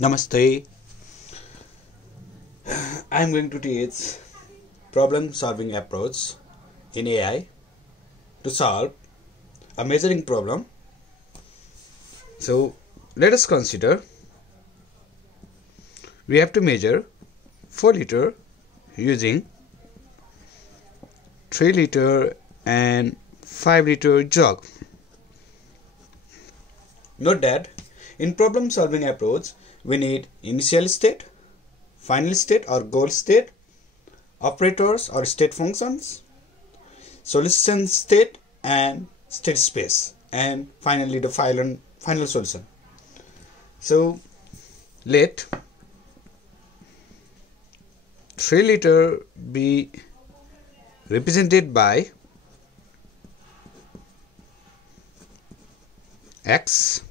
Namaste. I am going to teach problem solving approach in AI to solve a measuring problem. So let us consider we have to measure 4 liter using 3 liter and 5 liter jug. Note that in problem solving approach we need initial state, final state or goal state, operators or state functions, solution state and state space, and finally the final solution. So let 3 liter be represented by X,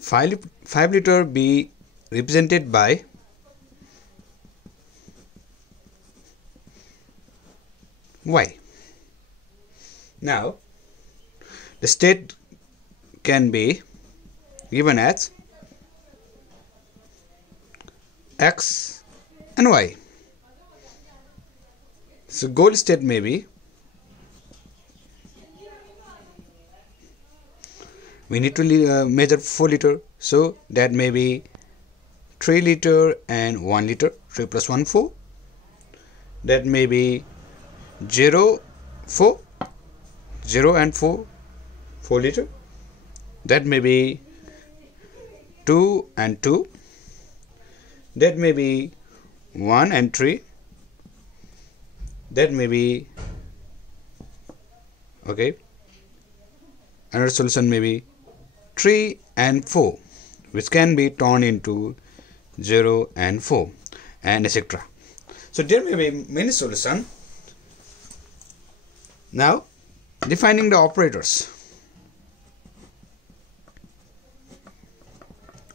5 liter be represented by Y. Now the state can be given as X and Y. So goal state may be, we need to measure 4 liter, so that may be 3 liter and 1 liter, 3 plus 1 4. That may be 0 4, 0 and 4, 4 liter. That may be 2 and 2. That may be 1 and 3. That may be, okay, another solution may be 3 and 4, which can be turned into 0 and 4, and etc. So there may be many solutions. Now defining the operators,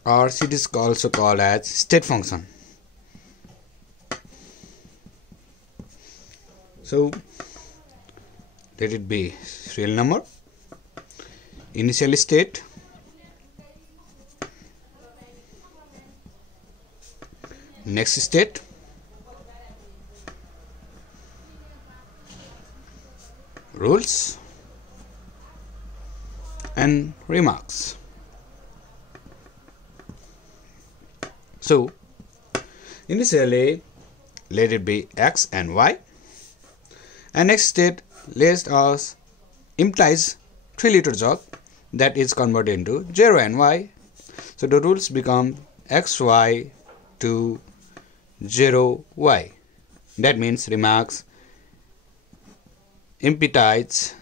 or it is also called as state function. So let it be real number, initial state, next state, rules and remarks. So initially let it be X and Y, and next state let us implies 3 liter jug that is converted into 0 and Y. So the rules become XY to 0Y. That means remarks implies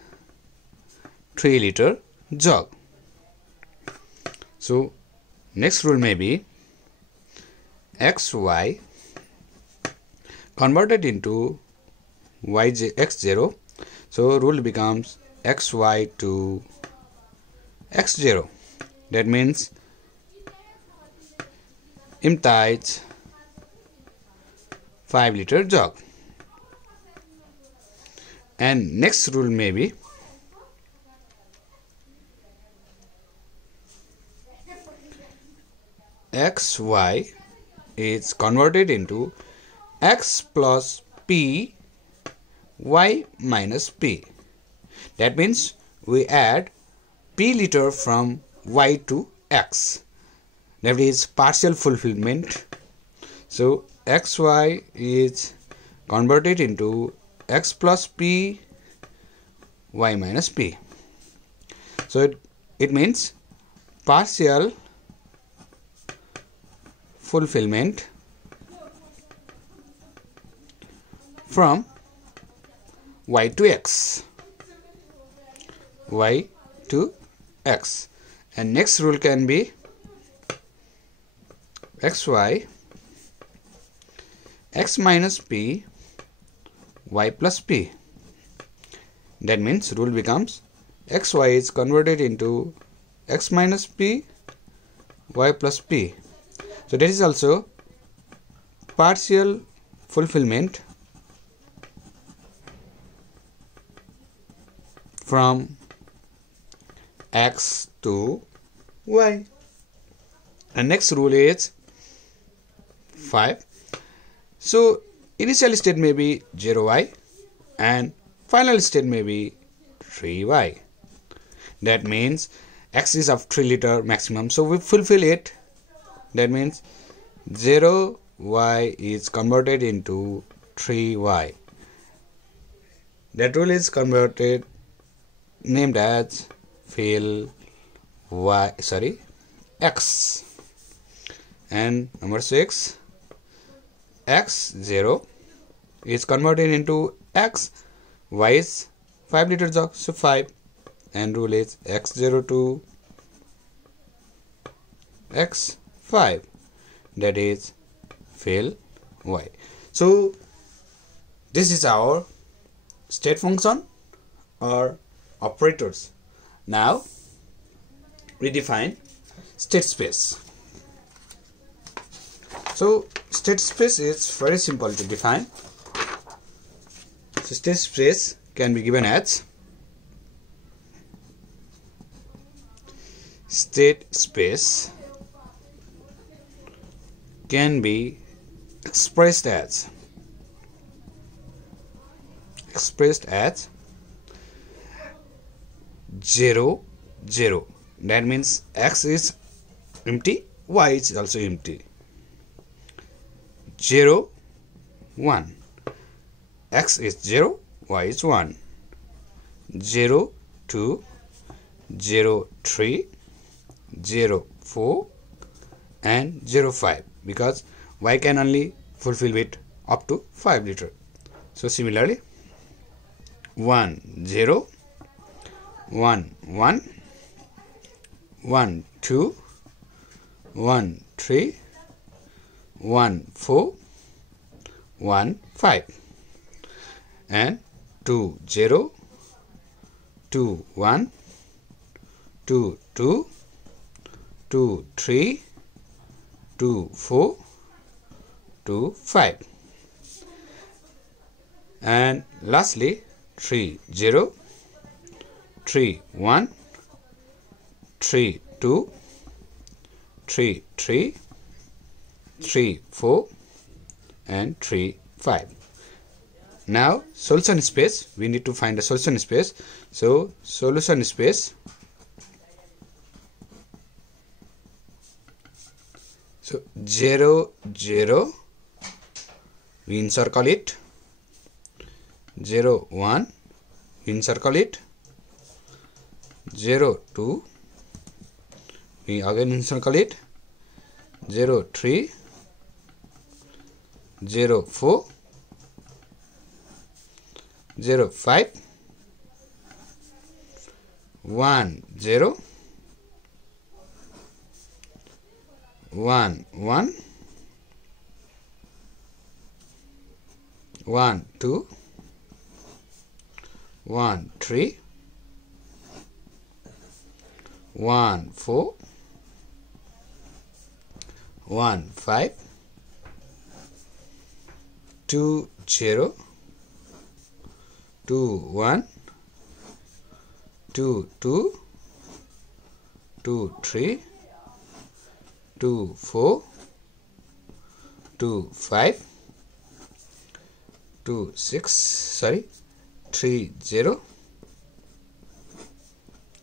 3 liter jug. So next rule may be XY converted into X0. So rule becomes XY to X0. That means implies 5 liter jug. And next rule may be XY is converted into X plus P Y minus P. That means we add P liter from Y to X. That is partial fulfillment. So XY is converted into X plus P Y minus P. So it means partial fulfillment from Y to X, Y to X. And next rule can be XY X minus P Y plus P. That means rule becomes XY is converted into X minus P Y plus P. So that is also partial fulfillment from X to Y. And next rule is 5. So initial state may be 0y and final state may be 3y. That means x is of 3 liter maximum, so we fulfill it. That means 0y is converted into 3y. That rule is named as fill x. And number 6, x0 is converted into x, y is 5 liter jug, so 5, and rule is x0 to x5, that is fill y. So this is our state function or operators. Now we define state space. So state space is very simple to define. So state space can be given as state space can be expressed as 0 0. That means x is empty, y is also empty. 0 1, x is 0, y is 1. 0 2, 0 3, 0 4, and 0 5, because y can only fulfill it up to 5 liter. So similarly 1 0, 1 1, 1 2, 1 3, 1 4, 1 5, and 2 0, 2 1, 2 2, 2 3, 2 4, 2 5, and lastly 3 0, 3 1, 3 2, 3 3, 3 4, and 3 5. Now solution space, we need to find a solution space. So solution space, so 0 0, we encircle it. 0 1, we encircle it. 0 2, we again encircle it. 0 3, 0 4, 0 5, 1 0, 1 1, 1 2, 1 3, 1 4, 1 5, 2 0, 2 1, 2 2, 2 3, 2 4, 2 5, 2 6, 3 0,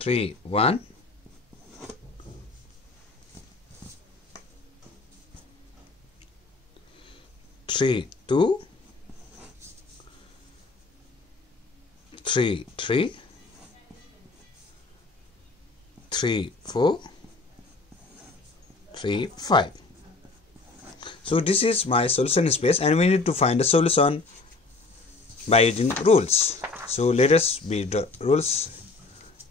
3 1, 3 2, 3 3, 3 4, 3 5. So this is my solution space, and we need to find the solution by using rules. So let us be the rules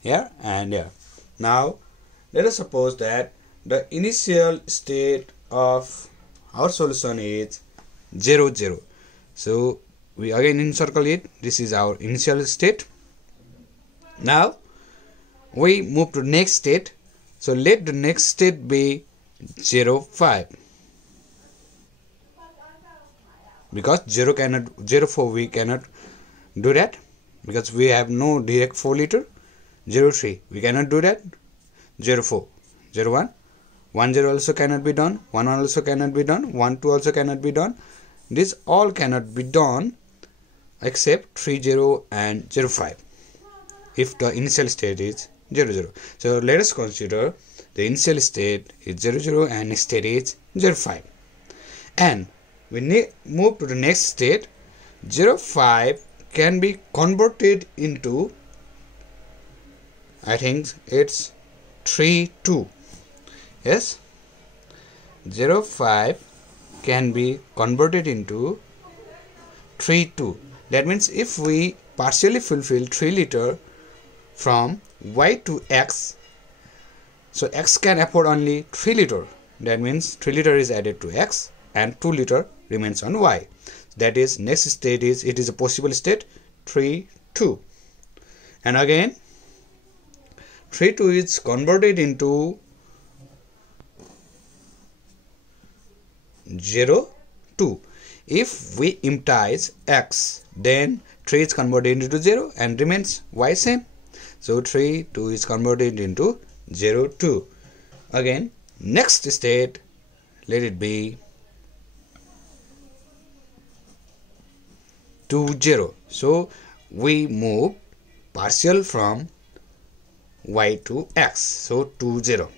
here and here. Now let us suppose that the initial state of our solution is 0 0. So we again encircle it. This is our initial state. Now we move to next state. So let the next state be 0 5, because 0 4 we cannot do that, because we have no direct 4 liter. 0 3 we cannot do that. 0 4, 0 1 1 0 also cannot be done, 1 1 also cannot be done, 1 2 also cannot be done. This all cannot be done except 3 0 and 0 5 if the initial state is 0 0. So let us consider the initial state is 0 0 and next state is 0 5. And we move to the next state. 0 5 can be converted into, I think it's 3 2. Yes, 0 5 can be converted into 3 2. That means if we partially fulfill 3 liter from y to x, so x can afford only 3 liter. That means 3 liter is added to x and 2 liter remains on y. That is, next state is, it is a possible state 3 2. And again 3 2 is converted into 0 2. If we empties x, then 3 is converted into 0 and remains y same. So 3 2 is converted into 0 2. Again, next state, let it be 2 0. So we move partial from y to x, so 2 0,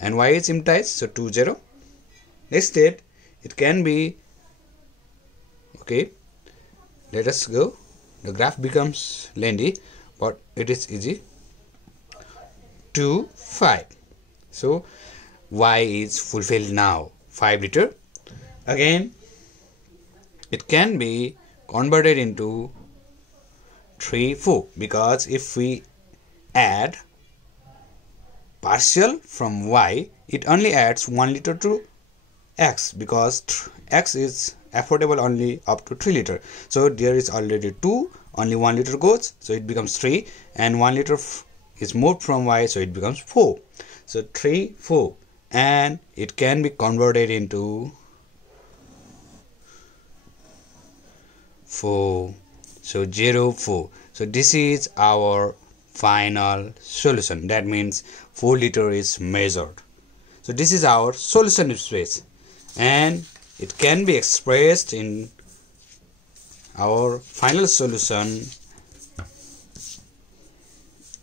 and y is empties, so 2 0. Next state, it can be, okay, let us go. The graph becomes lengthy, but it is easy. 2 5. So y is fulfilled now, 5 liter. Again, it can be converted into 3 4, because if we add partial from y, it only adds 1 liter to x, because x is affordable only up to 3 liter. So there is already 2, only 1 liter goes, so it becomes 3, and 1 liter is moved from y, so it becomes 4. So 3 4, and it can be converted into 4, so 0 4. So this is our final solution. That means 4 liter is measured. So this is our solution space, and it can be expressed in our final solution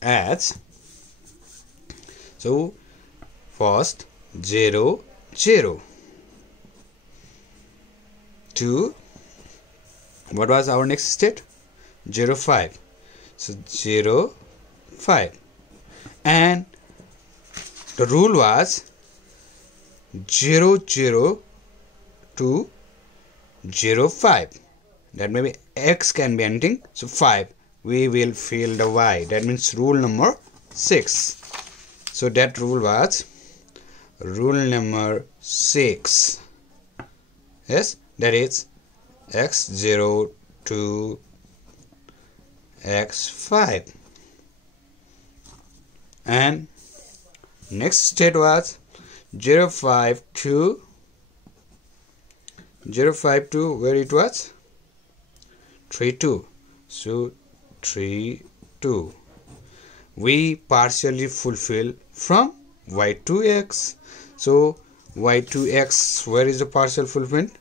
as, so first 0 0 to, what was our next state? 0 5. So 0 5, and the rule was 0 0 to 0 5. That maybe x can be anything, so 5 we will fill the y. That means rule number 6. So that rule was rule number 6. Yes, that is x0 to x5. And next state was 0 5 to 0 5 to, where it was 3 2. So 3 2 we partially fulfill from y to x. So y to x, where is the partial fulfillment?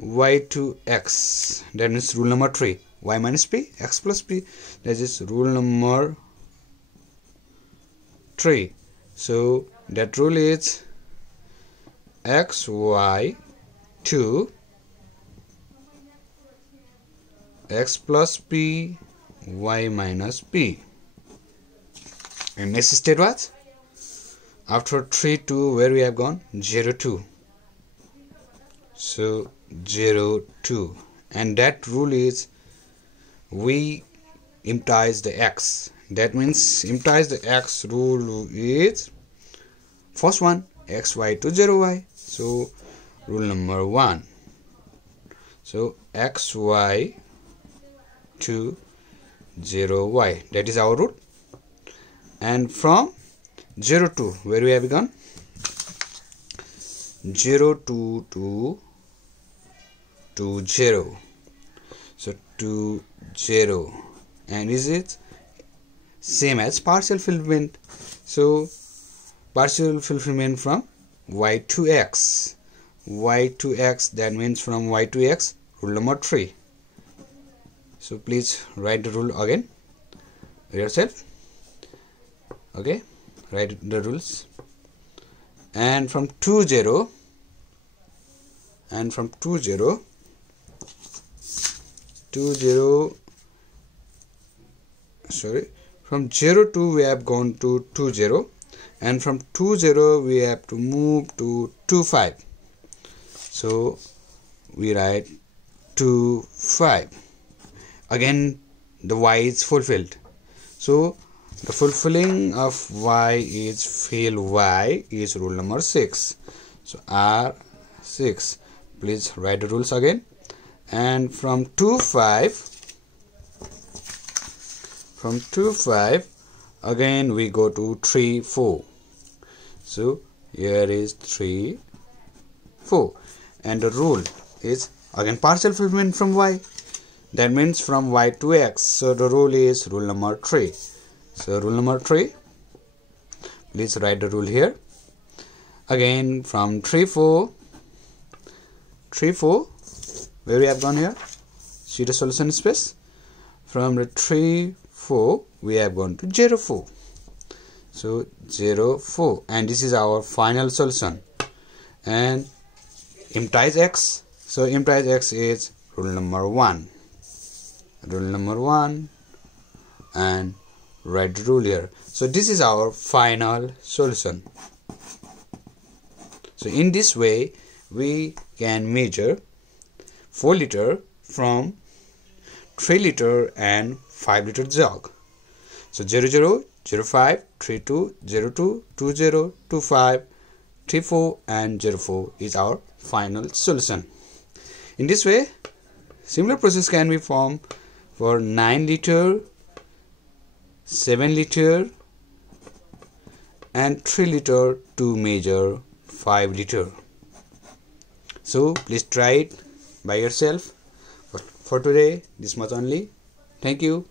Y to x, that means rule number 3, y minus p, x plus p. That is rule number 3. So that rule is xy to x plus p, y minus p. And next state was, after 3 2, where we have gone? 0 2. So 0 2, and that rule is we empties the x. That means empties the x rule is, first one, xy to 0y. So rule number 1. So xy to 0y, that is our rule. And from 0 2, where we have gone? 0 2 to 0. So 2 0, and is it same as partial fulfillment? So partial fulfillment from y to x. Y to x, that means from y to x, rule number 3. So please write the rule again yourself. Okay, write the rules. And from 2 0 from 0 to we have gone to 2 0, and from 2 0 we have to move to 2 5. So we write 2 5. Again the y is fulfilled. So the fulfilling of y is fill y is rule number 6. So R6. Please write the rules again. And from 2 5 again we go to 3 4. So here is 3 4, and the rule is again partial fulfillment from y, that means from y to x. So the rule is rule number 3. So rule number 3, please write the rule here. Again from 3 4, where we have gone here, see the solution space. From the 3 4 we have gone to 0 4. So 0 4, and this is our final solution. And implies x, so implies x is rule number 1. And write the rule here. So this is our final solution. So in this way we can measure 4 liter from 3 liter and 5 liter jug. So 0 0 0 5 3 2 0 2 2 0 2 5 3 4 and 0 4 is our final solution. In this way similar process can be formed for 9 liter, 7 liter and 3 liter to measure 5 liter. So please try it by yourself. For today this much only. Thank you.